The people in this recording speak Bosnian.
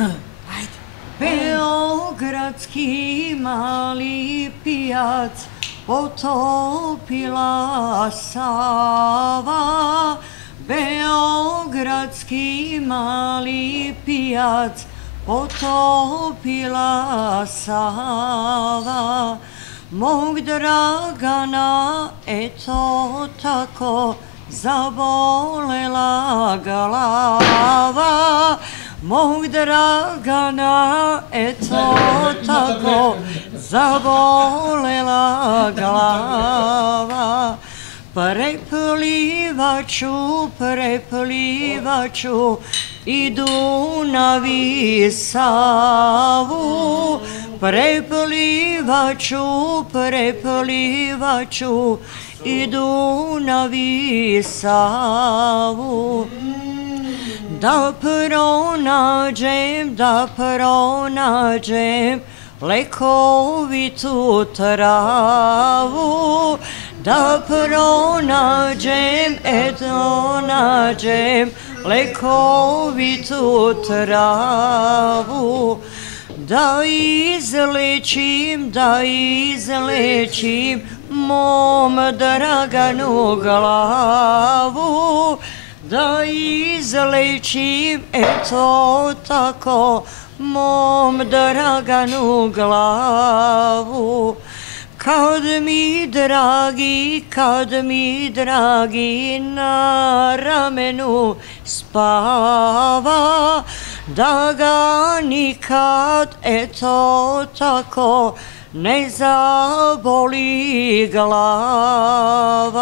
Ajde. Beogradski mali pijac potopila Sava. Beogradski mali pijac potopila Sava. Mog Dragana eto tako zabolela glava. Mog Dragana eto tako zabolela glava. Preplivaču i Dunav i Savu. Preplivaču i Dunav i Savu. Da pronađem lekovitu travu. Da pronađem, nađem lekovitu travu. Da izlečim mom Draganu glavu. Da izlečim, eto tako, mom Draganu glavu. Kad mi dragi na ramenu spava, da ga nikad, eto tako, ne zaboli glava.